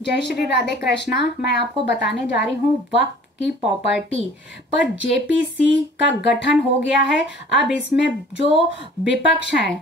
जय श्री राधे कृष्णा। मैं आपको बताने जा रही हूँ वक्फ की प्रॉपर्टी पर जेपीसी का गठन हो गया है। अब इसमें जो विपक्ष है,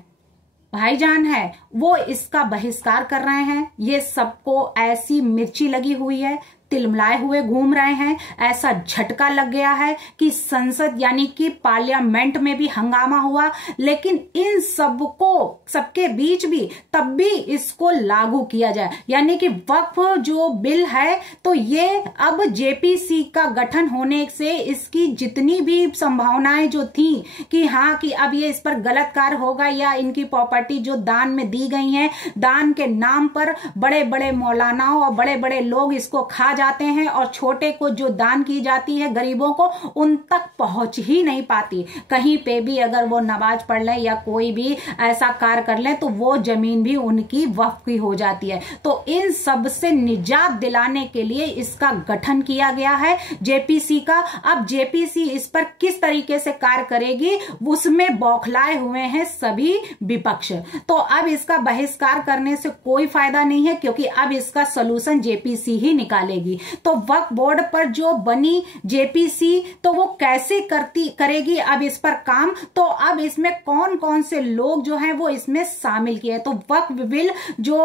भाईजान है, वो इसका बहिष्कार कर रहे हैं। ये सबको ऐसी मिर्ची लगी हुई है, तिलमिलाए हुए घूम रहे हैं। ऐसा झटका लग गया है कि संसद यानी कि पार्लियामेंट में भी हंगामा हुआ, लेकिन इन सबके बीच भी तब भी इसको लागू किया जाए, यानी कि वक्फ जो बिल है तो ये अब जेपीसी का गठन होने से इसकी जितनी भी संभावनाएं जो थी कि हाँ कि अब ये इस पर गलत कार्य होगा या इनकी प्रॉपर्टी जो दान में दी गई है, दान के नाम पर बड़े बड़े मौलानाओं और बड़े बड़े लोग इसको खा जाते हैं और छोटे को जो दान की जाती है गरीबों को, उन तक पहुंच ही नहीं पाती। कहीं पे भी अगर वो नमाज पढ़ ले या कोई भी ऐसा कार्य कर ले तो वो जमीन भी उनकी वक्फ की हो जाती है। तो इन सब से निजात दिलाने के लिए इसका गठन किया गया है जेपीसी का। अब जेपीसी इस पर किस तरीके से कार्य करेगी उसमें बौखलाए हुए हैं सभी विपक्ष। तो अब इसका बहिष्कार करने से कोई फायदा नहीं है, क्योंकि अब इसका सलूशन जेपीसी ही निकालेगी। तो वक्फ बोर्ड पर जो बनी जेपीसी तो वो कैसे करेगी अब इस पर काम, तो अब इसमें कौन कौन से लोग जो हैं वो इसमें शामिल किए। तो वक्फ बिल जो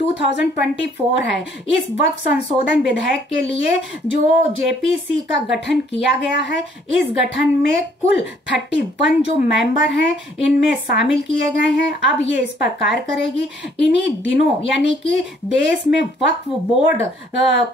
2024 है, इस वक्फ संशोधन विधेयक के लिए जो जेपीसी का गठन किया गया है, इस गठन में कुल 31 जो मेंबर हैं इनमें शामिल किए गए हैं। अब ये इस पर कार्य करेगी। इन्हीं दिनों यानी कि देश में वक्फ बोर्ड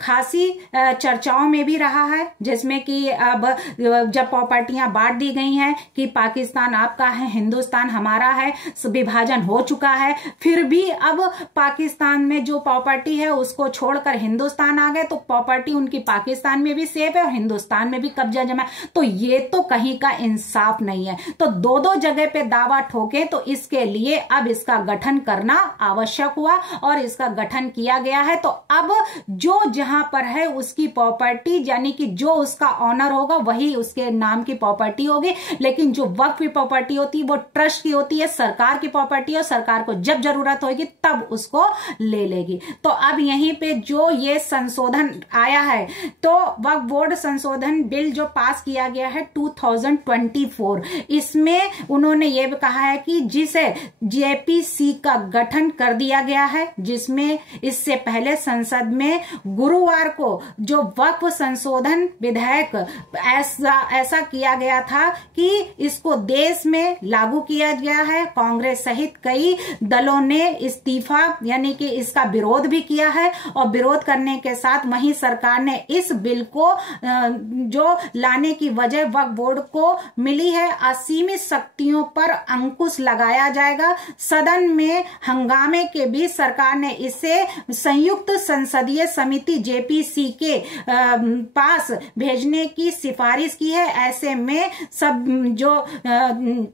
खासी चर्चाओं में भी रहा है, जिसमें कि अब जब प्रॉपर्टियां बांट दी गई हैं कि पाकिस्तान आपका है, हिंदुस्तान हमारा है, विभाजन हो चुका है, फिर भी अब पाकिस्तान में जो प्रॉपर्टी है उसको छोड़कर हिंदुस्तान आ गए, तो प्रॉपर्टी उनकी पाकिस्तान में भी सेफ है और हिंदुस्तान में भी कब्जा जमा। तो ये तो कहीं का इंसाफ नहीं है। तो दो दो जगह पे दावा ठोके, तो इसके लिए अब इसका गठन करना आवश्यक हुआ और इसका गठन किया गया है। तो अब जो जहां पर है उसकी प्रॉपर्टी यानी कि जो उसका ऑनर होगा वही उसके नाम की प्रॉपर्टी होगी, लेकिन जो वक्फ की प्रॉपर्टी होती है वो ट्रस्ट की होती है, सरकार की प्रॉपर्टी है, सरकार को जब जरूरत होगी तब उसको ले लेगी। तो अब यहीं पे जो ये संशोधन आया है, तो वक्फ बोर्ड संशोधन बिल जो पास किया गया है 2024, इसमें उन्होंने ये भी कहा है कि जिसे जेपीसी का गठन कर दिया गया है, जिसमें इससे पहले संसद में गुरुवार को जो वक्फ संशोधन विधेयक ऐसा किया गया था कि इसको देश में लागू किया गया है। कांग्रेस सहित कई दलों ने इस्तीफा यानी कि इसका विरोध भी किया है, और विरोध करने के साथ वहीं सरकार ने इस बिल को जो लाने की वजह वक्फ बोर्ड को मिली है, असीमित शक्तियों पर अंकुश लगाया जाएगा। सदन में हंगामे के बीच सरकार ने इसे संयुक्त संसदीय समिति जेपीसी के पास भेजने की सिफारिश की है। ऐसे में सब जो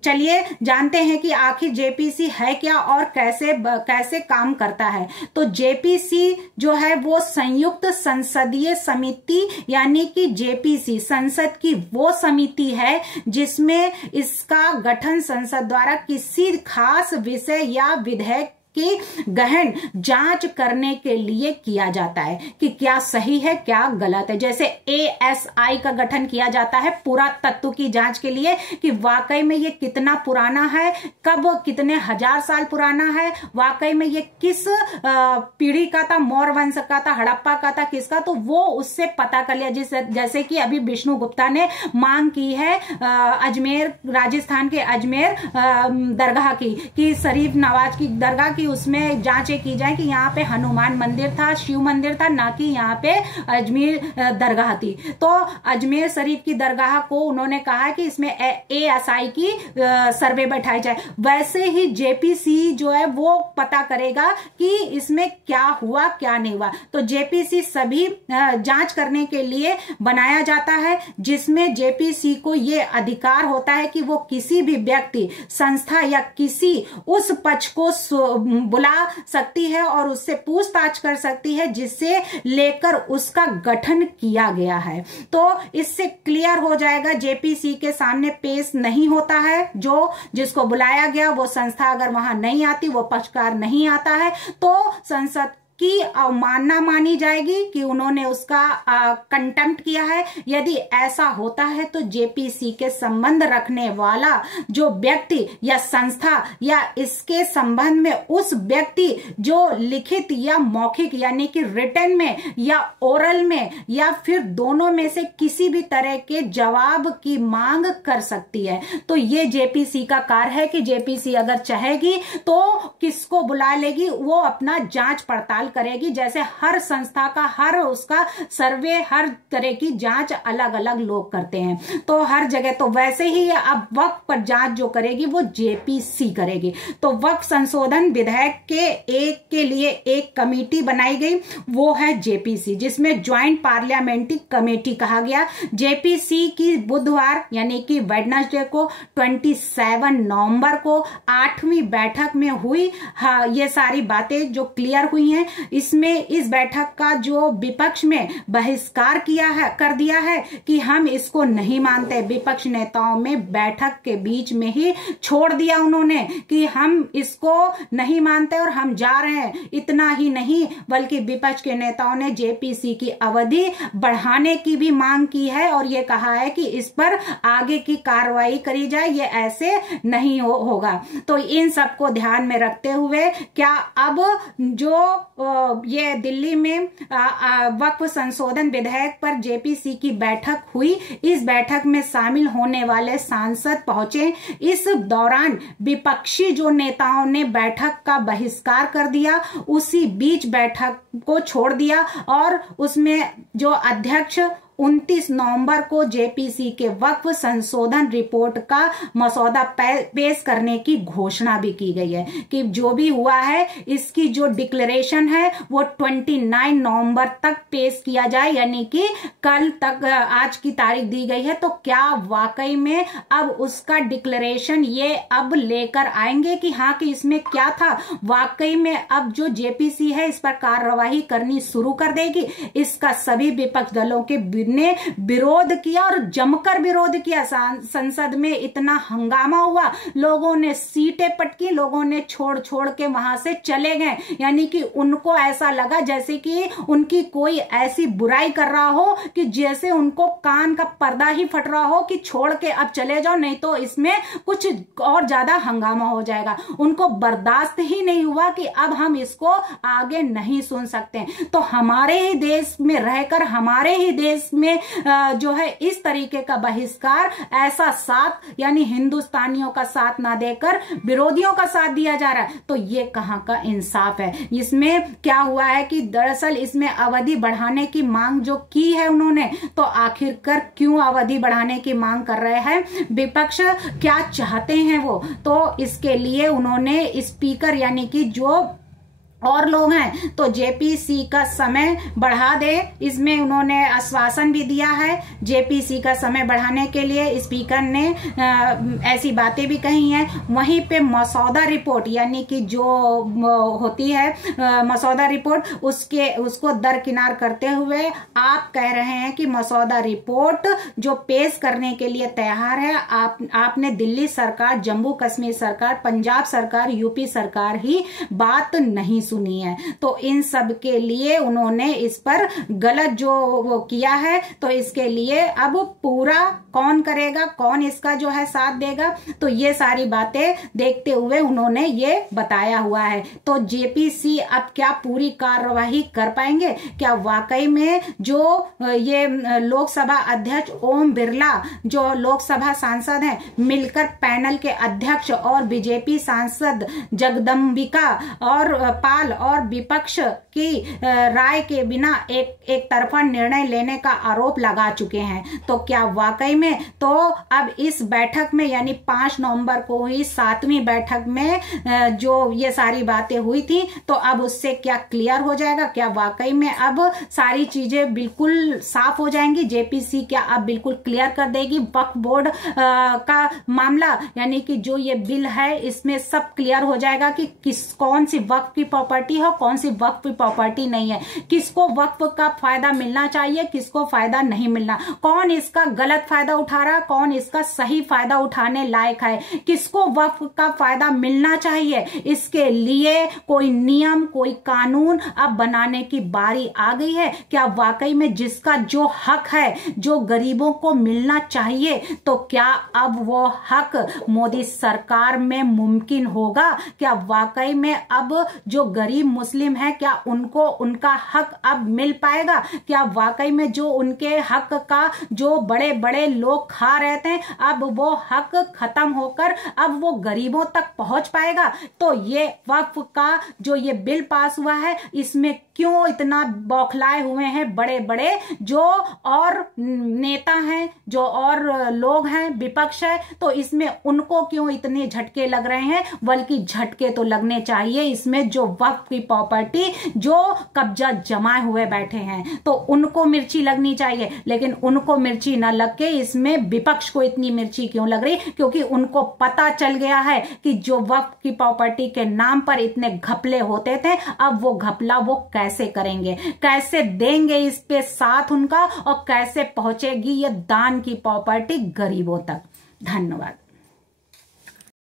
चलिए जानते हैं कि आखिर जेपीसी है क्या और कैसे काम करता है। तो जेपीसी जो है वो संयुक्त संसदीय समिति यानी कि जेपीसी संसद की वो समिति है जिसमें इसका गठन संसद द्वारा किसी खास विषय या विधेयक की गहन जांच करने के लिए किया जाता है कि क्या सही है क्या गलत है। जैसे एएसआई का गठन किया जाता है पुरातत्व की जांच के लिए कि वाकई में ये कितना पुराना है, कब कितने हजार साल पुराना है, वाकई में ये किस पीढ़ी का था, मौर्य वंश का था, हड़प्पा का था, किसका, तो वो उससे पता कर लिया। जैसे कि अभी विष्णु गुप्ता ने मांग की है अजमेर, राजस्थान के अजमेर दरगाह की कि शरीफ नवाज की दरगाह की उसमें जांचें की जाए कि यहाँ पे हनुमान मंदिर था, शिव मंदिर था, ना कि यहाँ पे अजमेर दरगाह थी। तो अजमेर शरीफ की दरगाह को उन्होंने कहा कि इसमें एएसआई की सर्वे बैठाई जाए। वैसे ही जेपीसी जो है वो पता करेगा कि इसमें क्या हुआ क्या नहीं हुआ। तो जेपीसी सभी जांच करने के लिए बनाया जाता है, जिसमें जेपीसी को ये अधिकार होता है कि वो किसी भी व्यक्ति, संस्था या किसी उस पक्ष को बुला सकती है और उससे पूछताछ कर सकती है जिससे लेकर उसका गठन किया गया है। तो इससे क्लियर हो जाएगा, जेपीसी के सामने पेश नहीं होता है, जो जिसको बुलाया गया वो संस्था अगर वहां नहीं आती, वो पक्षकार नहीं आता है, तो संसद की अवमानना मानी जाएगी कि उन्होंने उसका कंटेम्प्ट किया है। यदि ऐसा होता है तो जेपीसी के संबंध रखने वाला जो व्यक्ति या संस्था या इसके संबंध में उस व्यक्ति जो लिखित या मौखिक यानी कि रिटन में या ओरल में या फिर दोनों में से किसी भी तरह के जवाब की मांग कर सकती है। तो ये जेपीसी का कार्य है कि जेपीसी अगर चाहेगी तो किसको बुला लेगी, वो अपना जांच पड़ताल करेगी। जैसे हर संस्था का हर उसका सर्वे, हर तरह की जांच अलग अलग लोग करते हैं, तो हर जगह तो वैसे ही अब वक्फ पर जांच जो करेगी वो जेपीसी करेगी। तो वक्फ संशोधन विधेयक के लिए एक कमेटी बनाई गई, वो है जेपीसी, जिसमें ज्वाइंट पार्लियामेंट्री कमेटी कहा गया। जेपीसी की बुधवार यानी कि वेडनेसडे को 27 नवंबर को 8वीं बैठक में हुई। हाँ, ये सारी बातें जो क्लियर हुई हैं, इसमें इस बैठक का जो विपक्ष में बहिष्कार कर दिया है कि हम इसको नहीं मानते। विपक्ष नेताओं में बैठक के बीच में ही छोड़ दिया उन्होंने कि हम इसको नहीं मानते और हम जा रहे हैं। इतना ही नहीं बल्कि विपक्ष के नेताओं ने जेपीसी की अवधि बढ़ाने की भी मांग की है और ये कहा है कि इस पर आगे की कार्रवाई करी जाए, ये ऐसे नहीं होगा। तो इन सबको ध्यान में रखते हुए क्या अब जो ये दिल्ली में वक्फ संशोधन विधेयक पर जेपीसी की बैठक हुई, इस बैठक में शामिल होने वाले सांसद पहुंचे। इस दौरान विपक्षी जो नेताओं ने बैठक का बहिष्कार कर दिया, उसी बीच बैठक को छोड़ दिया और उसमें जो अध्यक्ष 29 नवंबर को जेपीसी के वक्फ संशोधन रिपोर्ट का मसौदा पेश करने की घोषणा भी की गई है कि जो भी हुआ है इसकी जो डिक्लेरेशन है वो 29 नवंबर तक पेश किया जाए, यानी कि कल तक आज की तारीख दी गई है। तो क्या वाकई में अब उसका डिक्लेरेशन ये अब लेकर आएंगे कि हाँ कि इसमें क्या था, वाकई में अब जो जेपीसी है इस पर कार्यवाही करनी शुरू कर देगी। इसका सभी विपक्ष दलों के ने विरोध किया और जमकर विरोध किया। संसद में इतना हंगामा हुआ, लोगों ने सीटें पटकी, लोगों ने छोड़ छोड़ के वहां से चले गए, यानी कि उनको ऐसा लगा जैसे कि उनकी कोई ऐसी बुराई कर रहा हो कि जैसे उनको कान का पर्दा ही फट रहा हो कि छोड़ के अब चले जाओ, नहीं तो इसमें कुछ और ज्यादा हंगामा हो जाएगा। उनको बर्दाश्त ही नहीं हुआ कि अब हम इसको आगे नहीं सुन सकते। तो हमारे ही देश में रहकर हमारे ही देश में जो है इस तरीके का बहिष्कार, ऐसा साथ यानी हिंदुस्तानियों का साथ ना देकर विरोधियों का साथ दिया जा रहा है, तो ये कहां का इंसाफ है। इसमें क्या हुआ है कि दरअसल इसमें अवधि बढ़ाने की मांग जो की है उन्होंने, तो आखिरकार क्यों अवधि बढ़ाने की मांग कर रहे हैं, विपक्ष क्या चाहते हैं वो, तो इसके लिए उन्होंने स्पीकर यानी कि जो और लोग हैं तो जेपीसी का समय बढ़ा दे, इसमें उन्होंने आश्वासन भी दिया है। जेपीसी का समय बढ़ाने के लिए स्पीकर ने ऐसी बातें भी कही हैं। वहीं पे मसौदा रिपोर्ट यानी कि जो होती है मसौदा रिपोर्ट, उसको दरकिनार करते हुए आप कह रहे हैं कि मसौदा रिपोर्ट जो पेश करने के लिए तैयार है, आपने दिल्ली सरकार, जम्मू कश्मीर सरकार, पंजाब सरकार, यूपी सरकार ही बात नहीं सुनी है। तो इन सब के लिए उन्होंने इस पर गलत जो वो किया है, तो इसके लिए अब पूरा कौन करेगा, कौन इसका जो है साथ देगा, तो ये सारी बातें देखते हुए उन्होंने ये बताया हुआ है। तो जेपीसी अब क्या पूरी कार्यवाही कर पाएंगे, क्या वाकई में जो ये लोकसभा अध्यक्ष ओम बिरला जो लोकसभा सांसद हैं, मिलकर पैनल के अध्यक्ष और बीजेपी सांसद जगदम्बिका और पाल और विपक्ष की राय के बिना एक तरफा निर्णय लेने का आरोप लगा चुके हैं। तो क्या वाकई में, तो अब इस बैठक में यानी 5 नवंबर को हुई 7वीं बैठक में जो ये सारी बातें हुई थी, तो अब उससे क्या क्लियर हो जाएगा, क्या वाकई में अब सारी चीजें बिल्कुल साफ हो जाएंगी, जेपीसी क्या अब बिल्कुल क्लियर कर देगी वक्फ बोर्ड का मामला, यानी कि जो ये बिल है इसमें सब क्लियर हो जाएगा कि कौन सी वक्फ की प्रॉपर्टी है, कौन सी वक्फ की प्रॉपर्टी नहीं है, किसको वक्फ का फायदा मिलना चाहिए, किसको फायदा नहीं मिलना, कौन इसका गलत फायदा उठा रहा, कौन इसका सही फायदा उठाने लायक है, किसको वक्फ का फायदा मिलना चाहिए। इसके लिए कोई नियम, कोई कानून अब बनाने की बारी आ गई है। क्या वाकई में जिसका जो हक है, जो गरीबों को मिलना चाहिए, तो क्या अब वो हक मोदी सरकार में मुमकिन होगा? क्या वाकई में अब जो गरीब मुस्लिम है, क्या उनको उनका हक अब मिल पाएगा? क्या वाकई में जो उनके हक का जो बड़े बड़े लोग खा रहे थे, अब वो हक खत्म होकर अब वो गरीबों तक पहुंच पाएगा? तो ये वक्फ का जो ये बिल पास हुआ है, इसमें क्यों इतना बौखलाए हुए हैं बड़े बड़े जो और नेता हैं, जो और लोग हैं, विपक्ष है, तो इसमें उनको क्यों इतने झटके लग रहे हैं? बल्कि झटके तो लगने चाहिए इसमें जो वक्फ की प्रॉपर्टी जो कब्जा जमाए हुए बैठे हैं, तो उनको मिर्ची लगनी चाहिए। लेकिन उनको मिर्ची ना लग के इसमें विपक्ष को इतनी मिर्ची क्यों लग रही? क्योंकि उनको पता चल गया है कि जो वक्फ की प्रॉपर्टी के नाम पर इतने घपले होते थे, अब वो घपला वो कैसे करेंगे, कैसे देंगे इस पे साथ उनका, और कैसे पहुंचेगी ये दान की प्रॉपर्टी गरीबों तक। धन्यवाद।